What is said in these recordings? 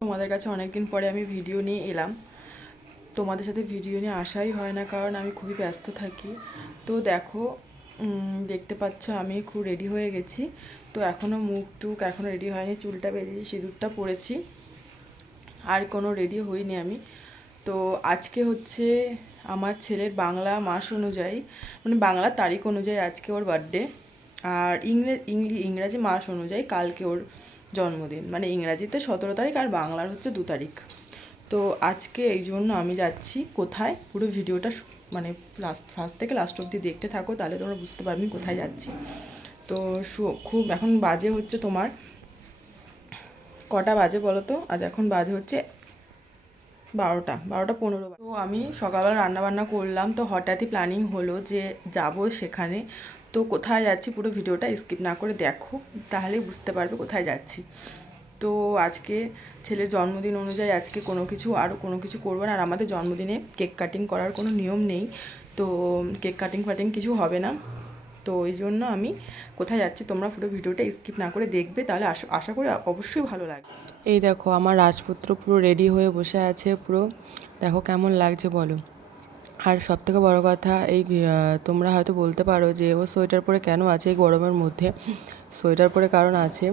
তোমাদের কাছে অনেকদিন পরে আমি ভিডিও নিয়ে এলাম। তোমাদের সাথে ভিডিও নিয়ে আসাই হয় না, কারণ আমি খুবই ব্যস্ত থাকি। তো দেখো, দেখতে পাচ্ছ আমি খুব রেডি হয়ে গেছি। তো এখনও মুখ টুক এখনও রেডি হয়নি, চুলটা বেঁধেছি, সিঁদুরটা পরেছি, আর কোনো রেডি হইনি আমি। তো আজকে হচ্ছে আমার ছেলের বাংলা মাস অনুযায়ী, মানে বাংলা তারিখ অনুযায়ী আজকে ওর বার্থডে, আর ইংরাজি মাস অনুযায়ী কালকে ওর জন্মদিন। মানে ইংরাজিতে 17 তারিখ আর বাংলার হচ্ছে 2 তারিখ। তো আজকে এই জন্য আমি যাচ্ছি কোথায়, পুরো ভিডিওটা মানে ফার্স্ট থেকে লাস্ট অবধি দেখতে থাকো, তাহলে তোমরা বুঝতে পারবে কোথায় যাচ্ছি। তো খুব এখন বাজে হচ্ছে তোমার কটা বাজে বলো তো? আজ এখন বাজে হচ্ছে 12টা 15। তো আমি সকালবেলা রান্নাবান্না করলাম, তো হঠাৎই প্ল্যানিং হলো যে যাব সেখানে। তো কোথায় যাচ্ছি পুরো ভিডিওটা স্কিপ না করে দেখো, তাহলেই বুঝতে পারবে কোথায় যাচ্ছি। তো আজকে ছেলের জন্মদিন অনুযায়ী আজকে কোনো কিছু করবো না। আর আমাদের জন্মদিনে কেক কাটিং করার কোনো নিয়ম নেই, তো কেক কাটিং ফাটিং কিছু হবে না। তো ওই জন্য আমি কোথায় যাচ্ছি তোমরা পুরো ভিডিওটা স্কিপ না করে দেখবে, তাহলে আশা করি অবশ্যই ভালো লাগবে। এই দেখো আমার রাজপুত্র পুরো রেডি হয়ে বসে আছে, পুরো দেখো কেমন লাগছে বলো। আর সবথেকে বড় কথা, তোমরা হয়তো বলতে পারো যে ও সোয়েটার পরে কেন আছে এই গরমের মধ্যে। সোয়েটার পরে কারণ আছে,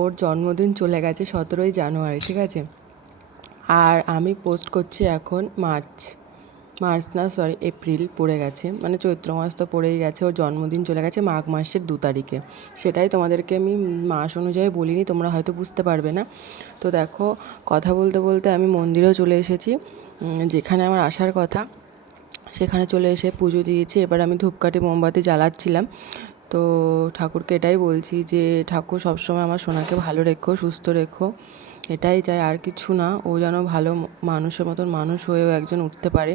ওর জন্মদিন চলে গেছে 17ই জানুয়ারি, ঠিক আছে। আর আমি পোস্ট করছি এখন এপ্রিল পড়ে গেছে, মানে চৈত্র মাস তো পড়েই গেছে, ওর জন্মদিন চলে গেছে মাঘ মাসের 2 তারিখে। সেটাই তোমাদেরকে আমি মাস অনুযায়ী বলিনি, তোমরা হয়তো বুঝতে পারবে না। তো দেখো, কথা বলতে বলতে আমি মন্দিরেও চলে এসেছি, যেখানে আমার আসার কথা সেখানে চলে এসে পুজো দিয়েছি। এবার আমি ধূপকাঠি মোমবাতি জ্বালাচ্ছিলাম। তো ঠাকুরকে এটাই বলছি যে ঠাকুর সবসময় আমার সোনাকে ভালো রেখো, সুস্থ রেখো, এটাই চাই, আর কিছু না। ও যেন ভালো মানুষের মতন মানুষ হয়েও একজন উঠতে পারে।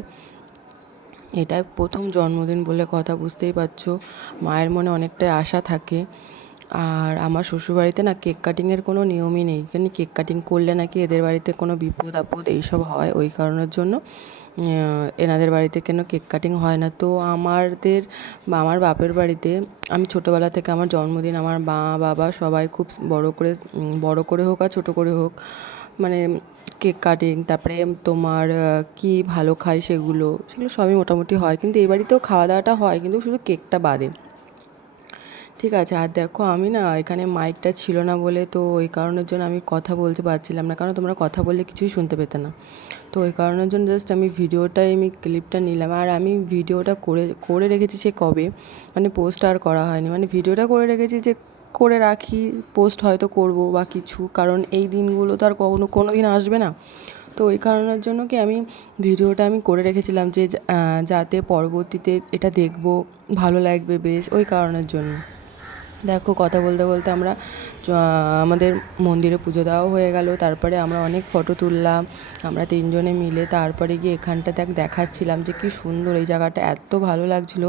এটাই প্রথম জন্মদিন বলে কথা, বুঝতেই পারছো, মায়ের মনে অনেকটাই আশা থাকে। আর আমার শ্বশুরবাড়িতে না কেক কাটিংয়ের কোনো নিয়মই নেই, কেন কেক কাটিং করলে নাকি এদের বাড়িতে কোনো বিপদ আপদ এইসব হয়, ওই কারণের জন্য এনাদের বাড়িতে কেন কেক কাটিং হয় না। তো আমার বাপের বাড়িতে আমি ছোটোবেলা থেকে আমার জন্মদিন আমার মা বাবা সবাই খুব বড় করে হোক আর ছোটো করে হোক, মানে কেক কাটিং, তারপরে তোমার কি ভালো খাই সেগুলো সবই মোটামুটি হয়। কিন্তু এই বাড়িতেও খাওয়া দাওয়াটা হয়, কিন্তু শুধু কেকটা বাদে, ঠিক আছে। আর দেখো আমি না এখানে মাইকটা ছিল না বলে, তো ওই কারণের জন্য আমি কথা বলতে পারছিলাম না, কারণ তোমরা কথা বললে কিছুই শুনতে পেতে না। তো ওই কারণের জন্য জাস্ট আমি ক্লিপটা নিলাম। আর আমি ভিডিওটা করে রেখেছি সে কবে, মানে পোস্ট আর করা হয়নি, মানে ভিডিওটা করে রেখেছি যে করে রাখি, পোস্ট হয়তো করব বা কিছু, কারণ এই দিনগুলো তো আর কোনো দিন আসবে না। তো ওই কারণের জন্য কি আমি ভিডিওটা আমি করে রেখেছিলাম যে যাতে পরবর্তীতে এটা দেখব, ভালো লাগবে বেশ, ওই কারণের জন্য। দেখো কথা বলতে বলতে আমাদের মন্দিরে পুজো দেওয়াও হয়ে গেল। তারপরে আমরা অনেক ফটো তুললাম আমরা 3 জনে মিলে। তারপরে গিয়ে এখানটা দেখাচ্ছিলাম যে কি সুন্দর এই জায়গাটা, এত ভালো লাগছিল,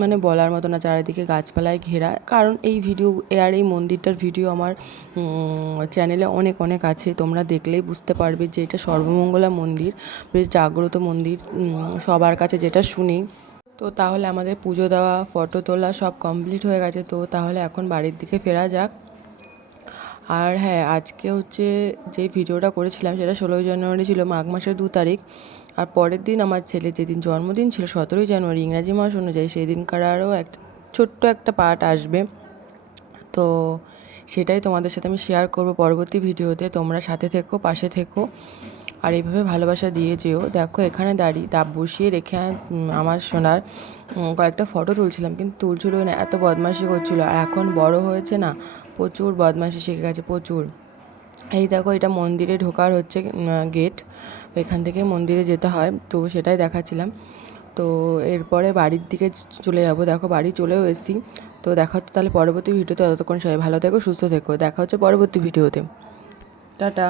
মানে বলার মতো না। চারিদিকে গাছপালায় ঘেরা, কারণ এই মন্দিরটার ভিডিও আমার চ্যানেলে অনেক আছে, তোমরা দেখলেই বুঝতে পারবে যে এটা সর্বমঙ্গলা মন্দির, বেশ জাগ্রত মন্দির, সবার কাছে যেটা শুনি। তো তাহলে আমাদের পুজো দেওয়া, ফটো তোলা সব কমপ্লিট হয়ে গেছে, তো তাহলে এখন বাড়ির দিকে ফেরা যাক। আর হ্যাঁ, আজকে হচ্ছে যে ভিডিওটা করেছিলাম সেটা 16ই জানুয়ারি ছিল, মাঘ মাসের 2 তারিখ। আর পরের দিন আমার ছেলের যেদিন জন্মদিন ছিল 17ই জানুয়ারি ইংরাজি মাস অনুযায়ী, সেই দিনকার আরও ছোট্ট একটা পার্ট আসবে। তো সেটাই তোমাদের সাথে আমি শেয়ার করব পরবর্তী ভিডিওতে। তোমরা সাথে থেকো, পাশে থেকো, আর এইভাবে ভালোবাসা দিয়ে যেও। দেখো এখানে তাপ বসিয়ে রেখে আমার সোনার কয়েকটা ফটো তুলছিলাম, কিন্তু তুলছিল না, এত বদমাইশি করছিল। আর এখন বড় হয়েছে না, প্রচুর বদমাইশি শিখে গেছে, প্রচুর। এই দেখো এটা মন্দিরে ঢোকার হচ্ছে গেট, এখান থেকে মন্দিরে যেতে হয়, তো সেটাই দেখাচ্ছিলাম। তো এরপরে বাড়ির দিকে চলে যাব। দেখো বাড়ি চলেও এসেছি। তো দেখা হচ্ছে তাহলে পরবর্তী ভিডিওতে। ততক্ষণ সবাই ভালো থেকো, সুস্থ থেকো, দেখা হচ্ছে পরবর্তী ভিডিওতে। টাটা।